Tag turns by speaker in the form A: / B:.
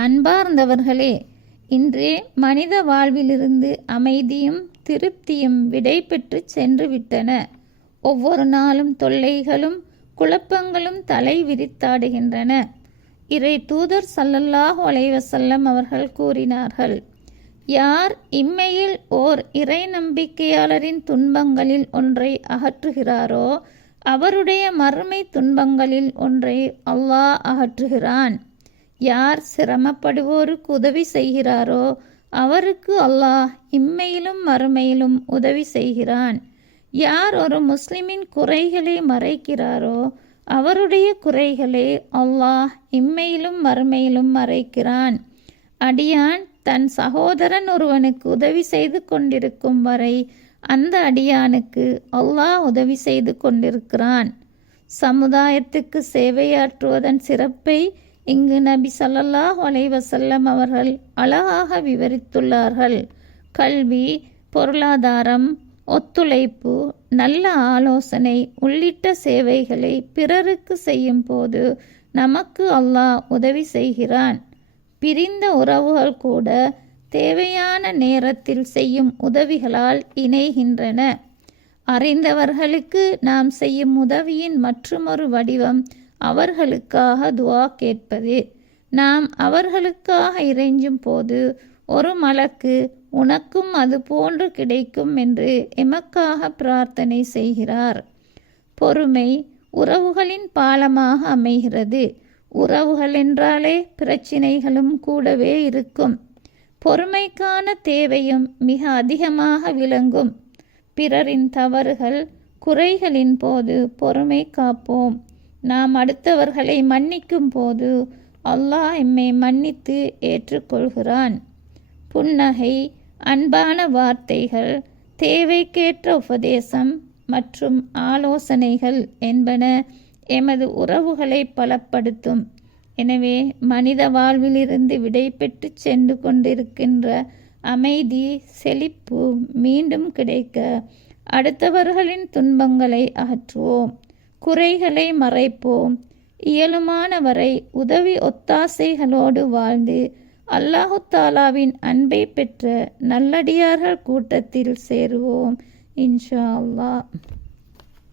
A: அன்பார்ந்தவர்களே இன்றே மனித வாழ்விலிருந்து அமைதியும் திருப்தியும் விடை பெற்று சென்று விட்டன ஒவ்வொரு நாளும் தொல்லைகளும் குழப்பங்களும் தலை விரித்தாடுகின்றன. இறை தூதர் சல்லல்லாஹு அலைவசல்லம் அவர்கள் கூறினார்கள் யார் இம்மையில் ஓர் இறை நம்பிக்கையாளரின் துன்பங்களில் ஒன்றை அகற்றுகிறாரோ அவருடைய மறுமை துன்பங்களில் ஒன்றை அல்லாஹ் அகற்றுகிறான். யார் சிரமப்படுவோருக்கு உதவி செய்கிறாரோ அவருக்கு அல்லாஹ் இம்மையிலும் மறுமையிலும் உதவி செய்கிறான். யார் ஒரு முஸ்லிமின் குறைகளை மறைக்கிறாரோ அவருடைய குறைகளை அல்லாஹ் இம்மையிலும் மறுமையிலும் மறைக்கிறான். அடியான் தன் சகோதரன் ஒருவனுக்கு உதவி செய்து கொண்டிருக்கும் வரை அந்த அடியானுக்கு அல்லாஹ் உதவி செய்து கொண்டிருக்கிறான். சமுதாயத்துக்கு சேவையாற்றுவதன் சிறப்பை இங்கு நபி சல்லல்லாஹ் வலைவசல்லம் அவர்கள் அழகாக விவரித்துள்ளார்கள். கல்வி பொருளாதாரம் ஒத்துழைப்பு நல்ல ஆலோசனை உள்ளிட்ட சேவைகளை பிறருக்கு செய்யும் போது நமக்கு அல்லாஹ் உதவி செய்கிறான். பிரிந்த உறவுகள் கூட தேவையான நேரத்தில் செய்யும் உதவிகளால் இணைகின்றன. அறிந்தவர்களுக்கு நாம் செய்யும் உதவியின் மற்றுமொரு வடிவம் அவர்களுக்காக துவா கேட்பது. நாம் அவர்களுக்காக இறைஞ்சும் போது ஒரு மலக்கு உனக்கும் அது போன்று கிடைக்கும் என்று எமக்காக பிரார்த்தனை செய்கிறார். பொறுமை உறவுகளின் பாலமாக அமைகிறது. உறவுகள் என்றாலே பிரச்சினைகளும் கூடவே இருக்கும். பொறுமைக்கான தேவையும் மிக அதிகமாக விளங்கும். பிறரின் தவறுகள் குறைகளின் போது பொறுமை காப்போம். நாம் அடுத்தவர்களை மன்னிக்கும் போது அல்லாஹ் எம்மை மன்னித்து ஏற்றுக்கொள்கிறான். புன்னகை அன்பான வார்த்தைகள் தேவைக்கேற்ற உபதேசம் மற்றும் ஆலோசனைகள் என்பன எமது உறவுகளை பலப்படுத்தும். எனவே மனித வாழ்விலிருந்து விடைபெற்று சென்று கொண்டிருக்கின்ற அமைதி செழிப்பு மீண்டும் கிடைக்க அடுத்தவர்களின் துன்பங்களை அகற்றுவோம். குறைகளை மறைப்போம். இயலுமான வரை உதவி ஒத்தாசைகளோடு வாழ்ந்து அல்லாஹு தாலாவின் அன்பை பெற்ற நல்லடியார்கள் கூட்டத்தில் சேருவோம். இன்ஷா அல்லா